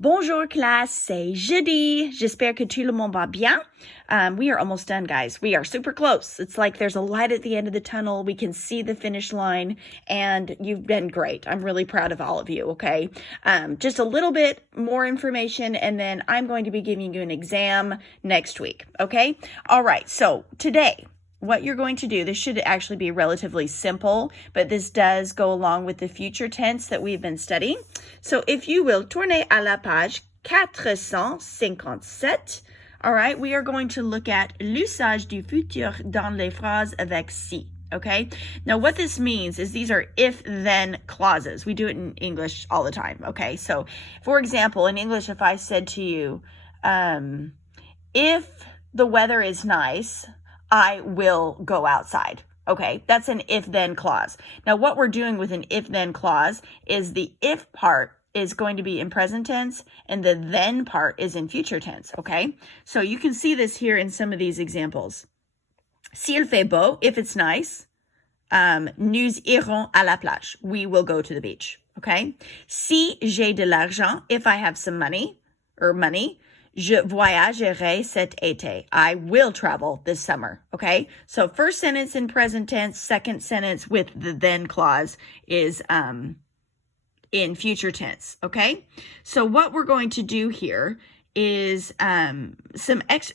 Bonjour classe, c'est jeudi. J'espère que tout le monde va bien. We are almost done, guys. We are super close. It's like there's a light at the end of the tunnel. We can see the finish line, and you've been great. I'm really proud of all of you, okay? Just a little bit more information, and then I'm going to be giving you an exam next week, okay? All right, so today, what you're going to do, this should actually be relatively simple, but this does go along with the future tense that we've been studying. So if you will, tournez à la page 457. All right, we are going to look at l'usage du futur dans les phrases avec si. Okay, now what this means is these are if-then clauses. We do it in English all the time. Okay, so for example, in English, if I said to you, if the weather is nice, I will go outside. Okay, that's an if-then clause. Now, what we're doing with an if-then clause is the if part is going to be in present tense and the then part is in future tense, okay? So you can see this here in some of these examples. S'il fait beau, if it's nice, nous irons à la plage. We will go to the beach, okay? Si j'ai de l'argent, if I have some money, je voyagerai cet été. I will travel this summer, okay? So first sentence in present tense, second sentence with the then clause is in future tense, okay? So what we're going to do here is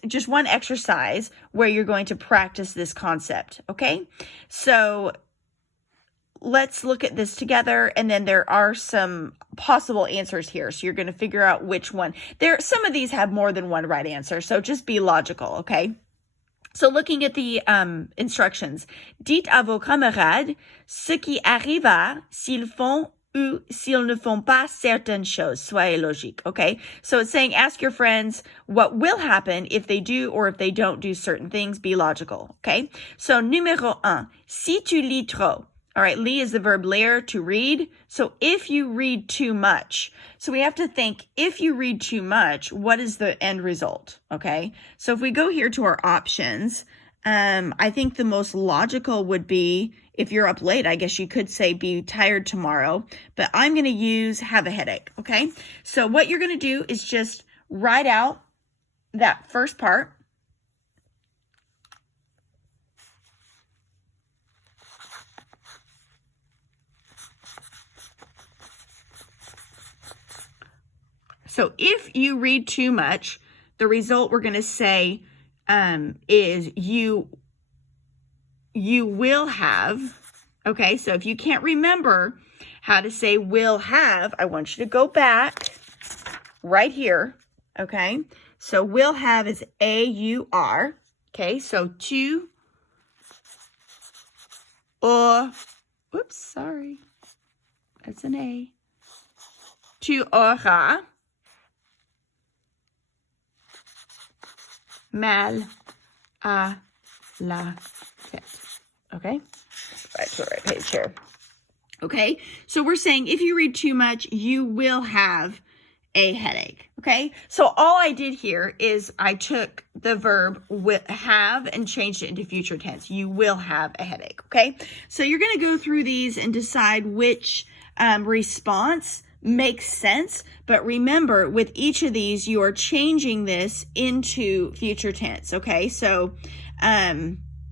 just one exercise where you're going to practice this concept, okay? So let's look at this together, and then there are some possible answers here. So you're going to figure out which one. Some of these have more than one right answer, so just be logical, okay? So looking at the instructions, dites à vos camarades ce qui arriva s'ils font ou s'ils ne font pas certaines choses. Soyez logique, okay? So it's saying ask your friends what will happen if they do or if they don't do certain things. Be logical, okay? So numéro 1, si tu lis trop. All right, lis is the verb lire, to read. So if you read too much, so we have to think, if you read too much, what is the end result, okay? So if we go here to our options, I think the most logical would be, if you're up late, I guess you could say be tired tomorrow, but I'm going to use have a headache, okay? So what you're going to do is just write out that first part. So if you read too much, the result we're going to say is you will have, okay? So if you can't remember how to say will have, I want you to go back right here, okay? So will have is A-U-R, okay? So tu oops, sorry. That's an A. Tu auras mal à la tête. Okay? Right to the right page here. Okay? So we're saying if you read too much, you will have a headache. Okay? So all I did here is I took the verb have and changed it into future tense. You will have a headache. Okay? So you're going to go through these and decide which response makes sense, but remember, with each of these, you are changing this into future tense, okay? So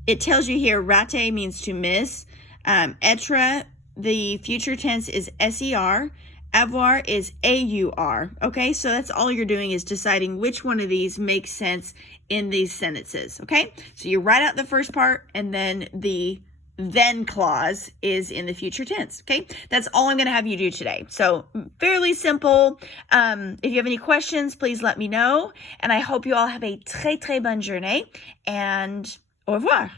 it tells you here, rater means to miss. Être, the future tense is ser. Avoir is AUR, okay? So that's all you're doing is deciding which one of these makes sense in these sentences, okay? So you write out the first part, and then the then clause is in the future tense, okay? That's all I'm going to have you do today. So fairly simple. If you have any questions, please let me know. And I hope you all have a très, très bonne journée. And au revoir.